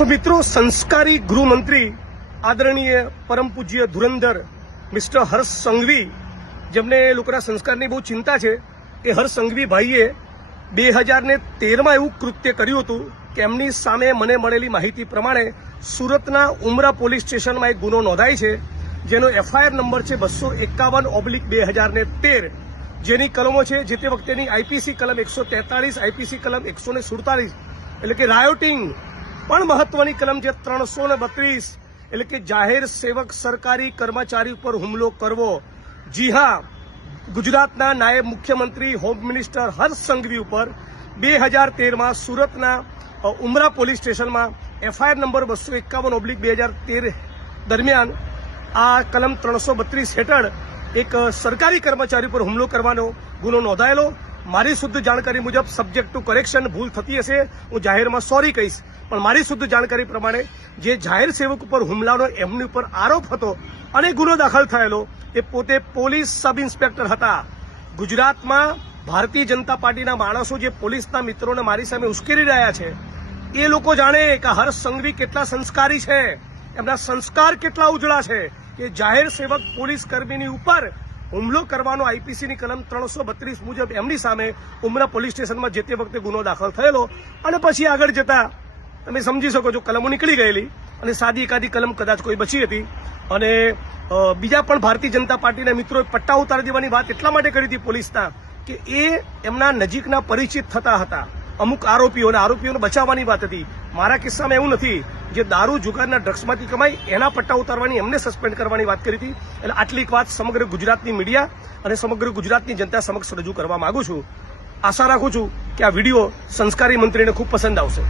મિત્રો, સંસ્કારી ગૃહમંત્રી આદરણીય પરમ પૂજ્ય ધુરંધર મિસ્ટર હર્ષ સંઘવી, જેમને લોકોના સંસ્કારની બહુ ચિંતા છે, એ હર્ષ સંઘવી ભાઈએ 2013માં એવું કૃત્ય કર્યું હતું કે એમની સામે મને મળેલી માહિતી પ્રમાણે સુરતના ઉમરા પોલીસ સ્ટેશનમાં એક ગુનો નોંધાય છે, જેનો એફઆઈઆર નંબર છે 251/2013, જેની કલમો છે જે તે વખતેની આઈપીસી કલમ 143, આઈપીસી કલમ 147 એટલે કે રાયોટિંગ, પણ મહત્વની કલમ છે 332 એટલે કે જાહેર સેવક સરકારી કર્મચારી ઉપર હુમલો કરવો. જી હા, ગુજરાતના નાયબ મુખ્યમંત્રી હોમ મિનિસ્ટર હર્ષ સંઘવી ઉપર 2013માં સુરતના ઉમરા પોલીસ સ્ટેશનમાં એફઆઈઆર નંબર 251/2013 દરમિયાન આ કલમ 332 હેઠળ એક સરકારી કર્મચારી પર હુમલો કરવાનો ગુનો નોંધાયેલો. મારી શુદ્ધ જાણકારી મુજબ, સબ્જેક્ટ ટુ કરેક્શન, ભૂલ થતી હશે, હું જાહેરમાં સોરી કહીશ, પણ મારી શુદ્ધ જાણકારી પ્રમાણે જે જાહેર સેવક ઉપર હુમલાનો એમની ઉપર આરોપ હતો અને ગુનો દાખલ થયેલો, એ પોતે પોલીસ સબ ઇન્સ્પેક્ટર હતા. ગુજરાતમાં ભારતીય જનતા પાર્ટીના માણસો જે પોલીસના મિત્રોને મારી સામે ઉશ્કેરી રહ્યા છે, એ લોકો જાણે કે હર્ષ સંઘવી કેટલા સંસ્કારી છે, એમના સંસ્કાર કેટલા ઉજળા છે કે જાહેર સેવક પોલીસ કર્મીની ઉપર હુમલો કરવાનો આઈપીસીની કલમ 332 મુજબ એમની સામે ઉમરા પોલીસ સ્ટેશનમાં જે તે વખતે ગુનો દાખલ થયેલો. અને પછી આગળ જતા તમે સમજી શકો છો, કલમો નીકળી ગયેલી અને સાદી એકાદી કલમ કદાચ કોઈ બચી હતી. અને બીજા પણ ભારતીય જનતા પાર્ટીના મિત્રોએ પટ્ટા ઉતારી દેવાની વાત એટલા માટે કરી હતી પોલીસના કે એ એમના નજીકના પરિચિત થતા હતા અમુક આરોપીઓને બચાવવાની વાત હતી. મારા કિસ્સામાં એવું નથી. જે દારૂ જુગારના ડ્રગ્સમાંથી કમાઈ એના પટ્ટા ઉતારવાની, એમને સસ્પેન્ડ કરવાની વાત કરી હતી. એટલે આટલી વાત સમગ્ર ગુજરાતની મીડિયા અને સમગ્ર ગુજરાતની જનતા સમક્ષ રજૂ કરવા માંગુ છું. આશા રાખું છું કે આ વિડીયો સંસ્કારી મંત્રીને ખૂબ પસંદ આવશે.